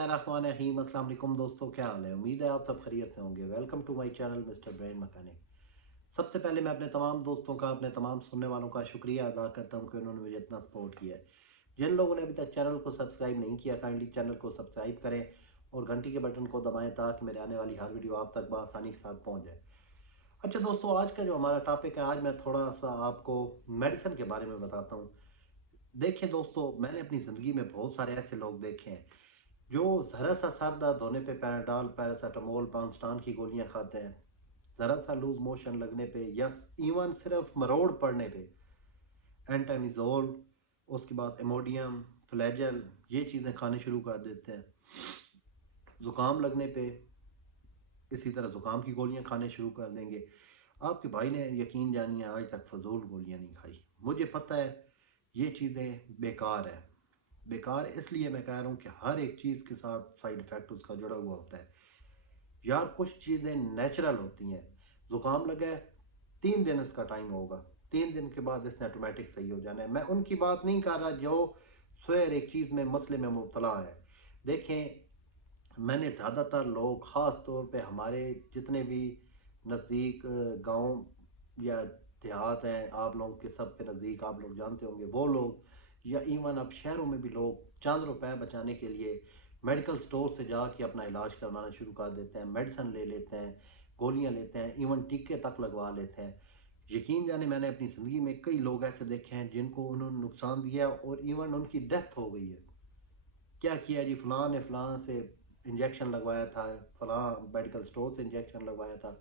बिस्मिल्लाहिर्रहमानिर्रहीम। अस्सलाम वालेकुम दोस्तों, क्या हाल है? उम्मीद है आप सब खैरियत से होंगे। Welcome to my channel Mister Brain Mechanic. सबसे पहले मैं अपने तमाम दोस्तों का, अपने तमाम सुनने वालों का शुक्रिया अदा करता हूं कि उन्होंने मुझे इतना सपोर्ट किया है। जिन लोगों ने अभी तक चैनल को सब्सक्राइब नहीं किया, काइंडली चैनल को सब्सक्राइब करें और घंटी के बटन को दबाएं ताकि मेरे आने वाली हर वीडियो आप तक बआसानी के साथ पहुँच जाए। अच्छा दोस्तों, आज का जो हमारा टॉपिक है, आज मैं थोड़ा सा आपको मेडिसिन के बारे में बताता हूँ। देखिए दोस्तों, मैंने अपनी ज़िंदगी में बहुत सारे ऐसे लोग देखे हैं जो ज़रा सा सर दर्द होने पे पैराडॉल, पैरासीटामोल, बांस्टान की गोलियां खाते हैं। ज़रा सा लूज मोशन लगने पे या इवन सिर्फ मरोड़ पड़ने पे एंटामिजोल, उसके बाद एमोडियम, फ्लैजेल, ये चीज़ें खाने शुरू कर देते हैं। ज़ुकाम लगने पे इसी तरह ज़ुकाम की गोलियां खाने शुरू कर देंगे। आपके भाई ने, यकीन जानिए, आज तक फजूल गोलियां नहीं खाई। मुझे पता है ये चीज़ें बेकार है। बेकार इसलिए मैं कह रहा हूँ कि हर एक चीज़ के साथ साइड इफ़ेक्ट उसका जुड़ा हुआ होता है। यार, कुछ चीज़ें नेचुरल होती हैं। ज़ुकाम लगा है, 3 दिन इसका टाइम होगा, 3 दिन के बाद इसने ऑटोमेटिक सही हो जाना है। मैं उनकी बात नहीं कर रहा जो स्वयर एक चीज़ में मसले में मुब्तला है। देखें, मैंने ज़्यादातर लोग, ख़ास तौर पे हमारे जितने भी नज़दीक गांव या देहात हैं, आप लोगों के सब के नज़दीक, आप लोग जानते होंगे, वो लोग, या इवन अब शहरों में भी लोग चंद रुपए बचाने के लिए मेडिकल स्टोर से जाके अपना इलाज करवाना शुरू कर देते हैं। मेडिसिन ले लेते हैं, गोलियां लेते हैं, इवन टीके तक लगवा लेते हैं। यकीन जाने, मैंने अपनी ज़िंदगी में कई लोग ऐसे देखे हैं जिनको उन्होंने नुकसान दिया और इवन उनकी डेथ हो गई है। क्या किया जी, फलां ने फलां से इंजेक्शन लगवाया था, फलां मेडिकल स्टोर से इंजेक्शन लगवाया था।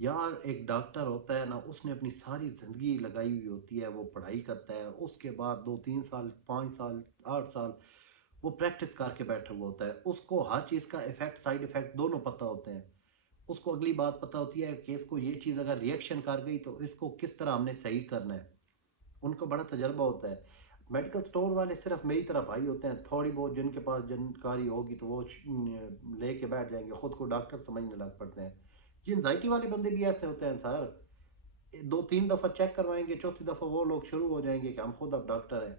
यार, एक डॉक्टर होता है ना, उसने अपनी सारी ज़िंदगी लगाई हुई होती है, वो पढ़ाई करता है, उसके बाद 2-3 साल, 5 साल, 8 साल वो प्रैक्टिस करके बैठा हुआ होता है। उसको हर चीज़ का इफ़ेक्ट, साइड इफ़ेक्ट दोनों पता होते हैं। उसको अगली बात पता होती है कि इसको ये चीज़ अगर रिएक्शन कर गई तो इसको किस तरह हमने सही करना है। उनको बड़ा तजर्बा होता है। मेडिकल स्टोर वाले सिर्फ मेरी तरह भाई होते हैं, थोड़ी बहुत जिनके पास जानकारी होगी तो वो लेके बैठ जाएंगे, खुद को डॉक्टर समझने लग पड़ते हैं। ये एंजाइटी वाले बंदे भी ऐसे होते हैं सर। 2-3 दफ़ा चेक करवाएंगे, चौथी दफ़ा वो लोग शुरू हो जाएंगे कि हम खुद अब डॉक्टर हैं,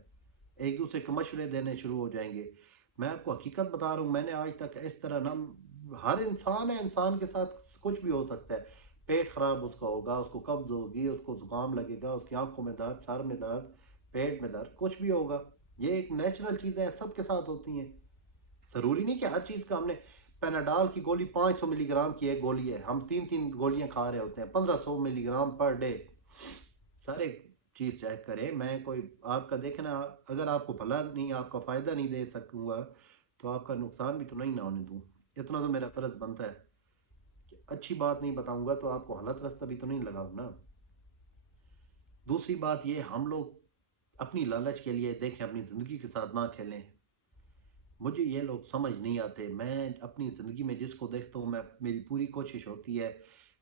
एक दूसरे को मशवरे देने शुरू हो जाएंगे। मैं आपको हकीकत बता रहा हूँ, मैंने आज तक इस तरह ना, हर इंसान है, इंसान के साथ कुछ भी हो सकता है। पेट खराब उसका होगा, उसको कब्ज होगी, उसको जुकाम लगेगा, उसकी आंखों में दर्द, सर में दर्द, पेट में दर्द, कुछ भी होगा। ये एक नेचुरल चीज़ें हैं, सबके साथ होती हैं। ज़रूरी नहीं कि हर चीज़ का हमने, पैनाडॉल की गोली 500 मिलीग्राम की एक गोली है, हम 3-3 गोलियां खा रहे होते हैं, 1500 मिलीग्राम पर डे। सर, एक चीज़ चेक करें, मैं कोई आपका देखना, अगर आपको भला नहीं, आपका फ़ायदा नहीं दे सकूँगा तो आपका नुकसान भी तो नहीं ना होने दूँ। इतना तो मेरा फ़र्ज़ बनता है कि अच्छी बात नहीं बताऊँगा तो आपको गलत रास्ता भी तो नहीं लगाऊँ ना। दूसरी बात ये, हम लोग अपनी लालच के लिए, देखें, अपनी ज़िंदगी के साथ ना खेलें। मुझे ये लोग समझ नहीं आते। मैं अपनी ज़िंदगी में जिसको देखता हूँ, मैं, मेरी पूरी कोशिश होती है,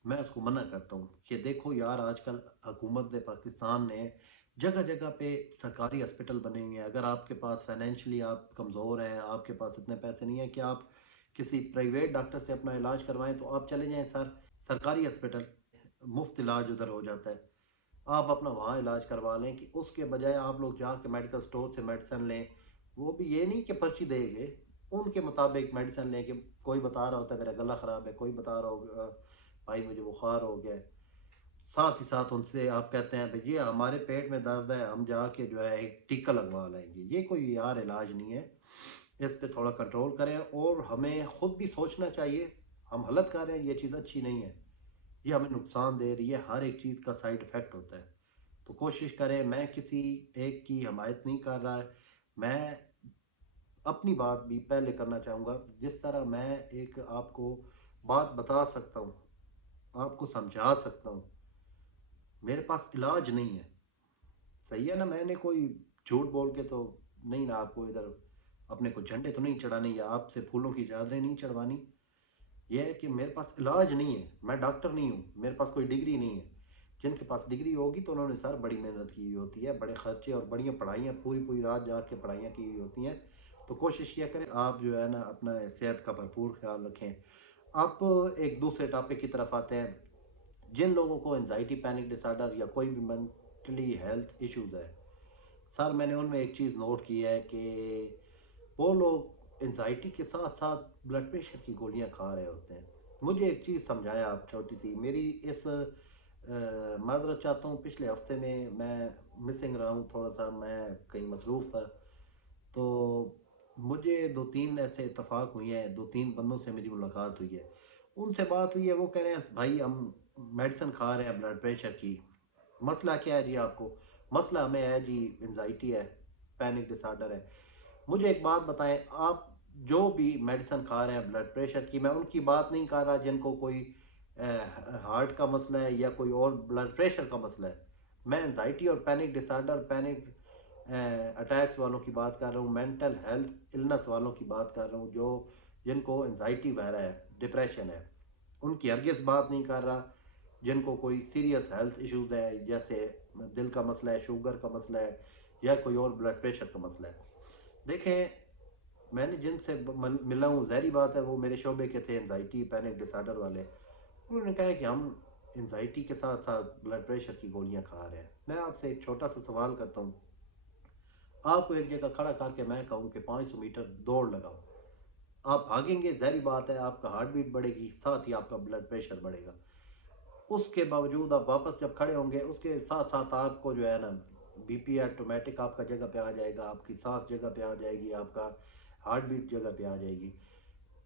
मैं उसको मना करता हूँ कि देखो यार, आजकल हुकूमत ने, पाकिस्तान ने जगह जगह पे सरकारी हॉस्पिटल बने हुए हैं। अगर आपके पास फाइनेंशियली आप कमज़ोर हैं, आपके पास इतने पैसे नहीं हैं कि आप किसी प्राइवेट डॉक्टर से अपना इलाज करवाएं, तो आप चले जाएं सर सरकारी हॉस्पिटल, मुफ्त इलाज उधर हो जाता है। आप अपना वहाँ इलाज करवा लें कि उसके बजाय आप लोग जाके मेडिकल स्टोर से मेडिसिन लें। वो भी ये नहीं कि पर्ची देंगे, उनके मुताबिक मेडिसिन लें। कि कोई बता रहा होता है मेरा गला ख़राब है, कोई बता रहा होगा भाई मुझे बुखार हो गया है। साथ ही साथ उनसे आप कहते हैं भैया हमारे पेट में दर्द है, हम जाके जो है एक टीका लगवा लाएंगे। ये कोई यार इलाज नहीं है। इस पे थोड़ा कंट्रोल करें और हमें खुद भी सोचना चाहिए, हम गलत कर रहे हैं, ये चीज़ अच्छी नहीं है, ये हमें नुकसान दे रही है। हर एक चीज़ का साइड इफ़ेक्ट होता है। तो कोशिश करें, मैं किसी एक की हमायत नहीं कर रहा है, मैं अपनी बात भी पहले करना चाहूँगा। जिस तरह मैं एक आपको बात बता सकता हूँ, आपको समझा सकता हूँ, मेरे पास इलाज नहीं है, सही है ना? मैंने कोई झूठ बोल के तो नहीं ना आपको इधर अपने को झंडे तो नहीं चढ़ाने या आपसे फूलों की चादरें नहीं चढ़वानी। ये है कि मेरे पास इलाज नहीं है, मैं डॉक्टर नहीं हूँ, मेरे पास कोई डिग्री नहीं है। जिनके पास डिग्री होगी तो उन्होंने सर बड़ी मेहनत की हुई होती है, बड़े खर्चे और बढ़िया पढ़ाइयाँ, पूरी पूरी रात जाके पढ़ाइयाँ की हुई होती हैं। तो कोशिश किया करें आप जो है ना, अपना सेहत का भरपूर ख्याल रखें। अब एक दूसरे टॉपिक की तरफ आते हैं। जिन लोगों को एनजाइटी, पैनिक डिसऑर्डर या कोई भी मेंटली हेल्थ इश्यूज है, सर मैंने उनमें एक चीज़ नोट की है कि वो लोग एंजाइटी के साथ साथ ब्लड प्रेशर की गोलियां खा रहे होते हैं। मुझे एक चीज़ समझाया आप, छोटी सी मेरी इस माजरत चाहता हूँ, पिछले हफ्ते में मैं मिसिंग रहा हूँ, थोड़ा सा मैं कहीं मसरूफ़ था। तो मुझे 2-3 ऐसे इत्तेफाक हुए हैं, 2-3 बंदों से मेरी मुलाकात हुई है। उनसे बात हुई है, वो कह रहे हैं भाई हम मेडिसिन खा रहे हैं ब्लड प्रेशर की। मसला क्या है जी आपको? मसला हमें है जी एंजाइटी है, पैनिक डिसऑर्डर है। मुझे एक बात बताएं, आप जो भी मेडिसिन खा रहे हैं ब्लड प्रेशर की, मैं उनकी बात नहीं कर रहा जिनको कोई हार्ट का मसला है या कोई और ब्लड प्रेशर का मसला है। मैं एंजाइटी और पैनिक डिसऑर्डर, पैनिक अटैक्स वालों की बात कर रहा हूँ, मेंटल हेल्थ इलनेस वालों की बात कर रहा हूँ, जो जिनको एंजाइटी वगैरह है, डिप्रेशन है। उनकी हरगिज़ बात नहीं कर रहा जिनको कोई सीरियस हेल्थ इश्यूज है, जैसे दिल का मसला है, शुगर का मसला है, या कोई और ब्लड प्रेशर का मसला है। देखें, मैंने जिनसे मिला हूँ, ज़ाहिर बात है वो मेरे शोबे के थे, एंजाइटी पैनिक डिसऑर्डर वाले। उन्होंने कहा कि हम एंजाइटी के साथ साथ ब्लड प्रेशर की गोलियां खा रहे हैं। मैं आपसे एक छोटा सा सवाल करता हूँ, आपको एक जगह खड़ा करके मैं कहूँ कि 500 मीटर दौड़ लगाओ, आप भागेंगे? ज़ाहिर बात है आपका हार्ट बीट बढ़ेगी, साथ ही आपका ब्लड प्रेशर बढ़ेगा। उसके बावजूद आप वापस जब खड़े होंगे, उसके साथ साथ आपको जो है ना, बीपी ऑटोमेटिक आपका जगह पे आ जाएगा, आपकी सांस जगह पे आ जाएगी, आपका हार्ट बीट जगह पे आ जाएगी।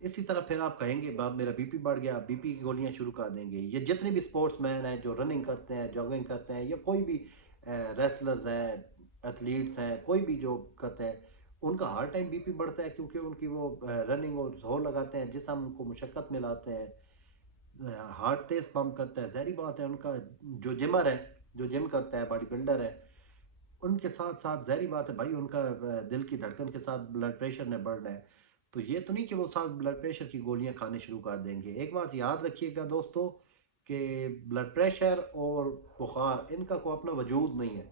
इसी तरह फिर आप कहेंगे बाप मेरा बीपी बढ़ गया, बीपी की गोलियां शुरू कर देंगे। ये जितने भी स्पोर्ट्समैन हैं जो रनिंग करते हैं, जॉगिंग करते हैं, या कोई भी रेसलर्स हैं, एथलीट्स हैं, कोई भी जो करते हैं, उनका हर टाइम बीपी बढ़ता है, क्योंकि उनकी वो रनिंग और जोर लगाते हैं, जिस्म को मुशक्कत में लाते हैं, हार्ट तेज पंप करता है। ज़ाहिर बात है उनका, जो जिमर है, जो जिम करता है, बॉडी बिल्डर है, उनके साथ साथ ज़ाहिर बात है भाई उनका दिल की धड़कन के साथ ब्लड प्रेशर ने बढ़ना है। तो ये तो नहीं कि वो साथ ब्लड प्रेशर की गोलियां खाने शुरू कर देंगे। एक बात याद रखिएगा दोस्तों, कि ब्लड प्रेशर और बुखार, इनका कोई अपना वजूद नहीं है।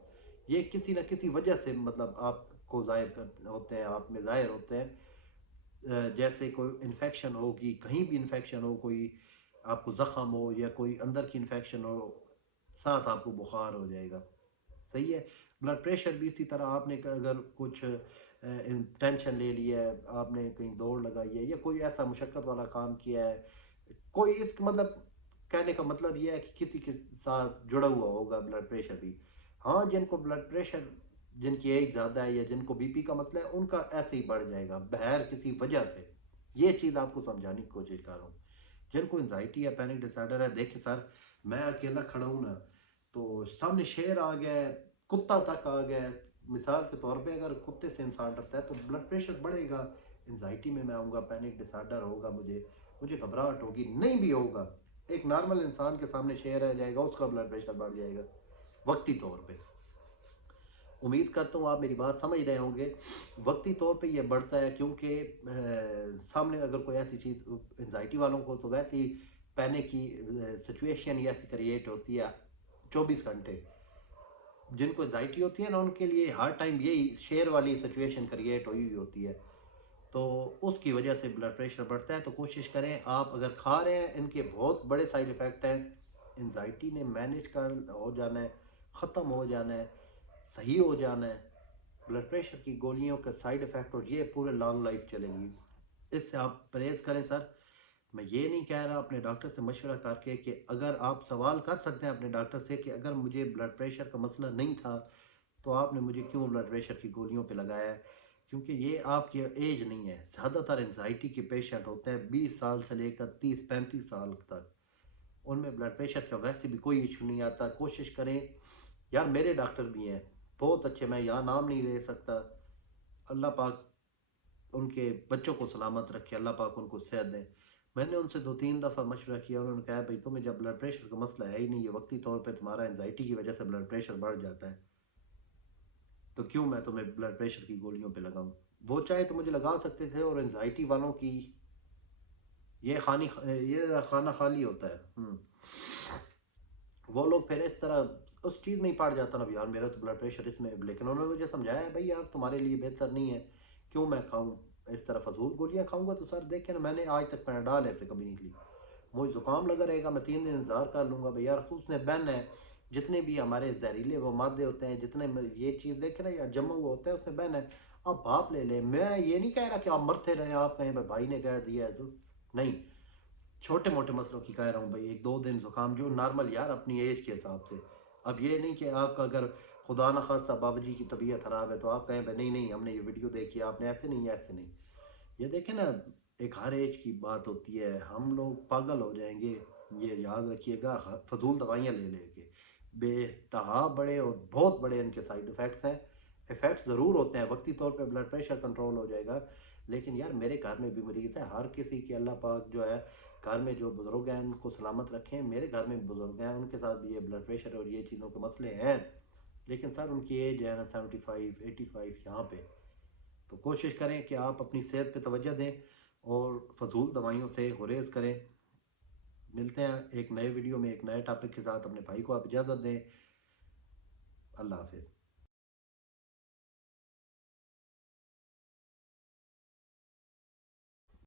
ये किसी न किसी वजह से मतलब आपको ज़ाहिर कर होते हैं, आप में ज़ाहिर होते हैं। जैसे कोई इन्फेक्शन होगी, कहीं भी इन्फेक्शन हो, कोई आपको ज़ख़म हो या कोई अंदर की इन्फेक्शन हो, साथ आपको बुखार हो जाएगा। सही है। ब्लड प्रेशर भी इसी तरह, आपने अगर कुछ टेंशन ले लिया है, आपने कहीं दौड़ लगाई है या कोई ऐसा मुशक्क़त वाला काम किया है, कोई इस मतलब कहने का मतलब ये है कि किसी के साथ जुड़ा हुआ होगा ब्लड प्रेशर भी। हाँ, जिनको ब्लड प्रेशर, जिनकी एज ज़्यादा है या जिनको बीपी का मसला है, उनका ऐसे ही बढ़ जाएगा बगैर किसी वजह से। ये चीज़ आपको समझाने की कोशिश कर रहा हूँ। जिनको एंजाइटी या पैनिक डिसऑर्डर है, देखिए सर, मैं अकेला खड़ा हूँ ना, तो सामने शेर आ गया है, कुत्ता तक आ गया है, मिसाल के तौर पे अगर कुत्ते से इंसान डरता है तो ब्लड प्रेशर बढ़ेगा, एंजाइटी में मैं आऊँगा, पैनिक डिसऑर्डर होगा, मुझे घबराहट होगी, नहीं भी होगा। एक नॉर्मल इंसान के सामने शेर आ जाएगा, उसका ब्लड प्रेशर बढ़ जाएगा वक्ती तौर पे। उम्मीद करता हूँ आप मेरी बात समझ रहे होंगे। वक्ती तौर पे ये बढ़ता है क्योंकि सामने अगर कोई ऐसी चीज़, एंजाइटी वालों को तो वैसे ही पैनिक की सिचुएशन ही ऐसी क्रिएट होती है 24 घंटे। जिनको एंजाइटी होती है ना, उनके लिए हर टाइम यही शेर वाली सिचुएशन क्रिएट हुई हुई होती है। तो उसकी वजह से ब्लड प्रेशर बढ़ता है। तो कोशिश करें, आप अगर खा रहे हैं, इनके बहुत बड़े साइड इफ़ेक्ट हैं। एंजाइटी ने मैनेज कर हो जाना है, ख़त्म हो जाना है, सही हो जाना है। ब्लड प्रेशर की गोलियों का साइड इफ़ेक्ट, और ये पूरे लॉन्ग लाइफ चलेंगी। इससे आप परहेज़ करें सर। मैं ये नहीं कह रहा, अपने डॉक्टर से मशवरा करके, कि अगर आप सवाल कर सकते हैं अपने डॉक्टर से कि अगर मुझे ब्लड प्रेशर का मसला नहीं था तो आपने मुझे क्यों ब्लड प्रेशर की गोलियों पे लगाया है, क्योंकि ये आपकी एज नहीं है। ज़्यादातर एंजाइटी के पेशेंट होते हैं 20 साल से लेकर 30-35 साल तक, उनमें ब्लड प्रेशर का वैसे भी कोई इशू नहीं आता। कोशिश करें यार, मेरे डॉक्टर भी हैं बहुत अच्छे, मैं यहाँ नाम नहीं ले सकता। अल्लाह पाक उनके बच्चों को सलामत रखे, अल्लाह पाक उनको सेहत दें। मैंने उनसे 2-3 दफ़ा मशवरा किया, उन्होंने कहा भाई तुम्हें जब ब्लड प्रेशर का मसला है ही नहीं, ये वक्ती तौर पे तुम्हारा एंजाइटी की वजह से ब्लड प्रेशर बढ़ जाता है, तो क्यों मैं तुम्हें ब्लड प्रेशर की गोलियों पे लगाऊं। वो चाहे तो मुझे लगा सकते थे, और एंजाइटी वालों की ये खाना खाली होता है। वो लोग फिर इस तरह उस चीज़ में ही पड़ जाता ना, यार मेरा तो ब्लड प्रेशर इसमें, लेकिन उन्होंने मुझे समझाया भाई यार तुम्हारे लिए बेहतर नहीं है, क्यों मैं खाऊं इस तरह फजूल गोलियां खाऊंगा। तो सर देखे ना, मैंने आज तक पैनाडॉल ऐसे कभी नहीं ली। मुझे ज़ुकाम लगा रहेगा, मैं 3 दिन इंतज़ार कर लूँगा भाई यार, उसने बैन है, जितने भी हमारे जहरीले वो मादे होते हैं, जितने ये चीज़ देखे ना, या जमा हुआ होता है, उसमें बैन है। अब आप ले लें। मैं ये नहीं कह रहा कि आप मरते रहें, आप कहें भाई भाई ने कह दिया है तो नहीं, छोटे मोटे मसलों की कह रहा हूँ भाई, एक दो दिन जुकाम जो नॉर्मल यार अपनी एज के हिसाब से। अब ये नहीं कि आपका अगर खुदा न खास्ता बाबा जी की तबीयत खराब है तो आप कहें भाई नहीं नहीं हमने ये वीडियो देखी आपने, ऐसे नहीं ऐसे नहीं। ये देखें ना, एक हर एज की बात होती है, हम लोग पागल हो जाएंगे, ये याद रखिएगा, फजूल दवाइयाँ ले लेके। बेतहा बड़े और बहुत बड़े इनके साइड इफ़ेक्ट्स हैं। इफ़ेक्ट्स ज़रूर होते हैं, वक्ती तौर पे ब्लड प्रेशर कंट्रोल हो जाएगा, लेकिन यार मेरे घर में भी मरीज़ है, हर किसी के अल्लाह पाक जो है घर में जो बुज़ुर्ग हैं उनको सलामत रखें। मेरे घर में बुज़ुर्ग हैं, उनके साथ भी ये ब्लड प्रेशर और ये चीज़ों के मसले हैं, लेकिन सर उनकी एज है ना 75 85 यहाँ पे। तो कोशिश करें कि आप अपनी सेहत पे तवज्जो दें और फजूल दवाइयों से गुरेज करें। मिलते हैं एक नए वीडियो में एक नए टॉपिक के साथ। अपने भाई को आप इजाज़त दें। अल्लाह हाफिज़।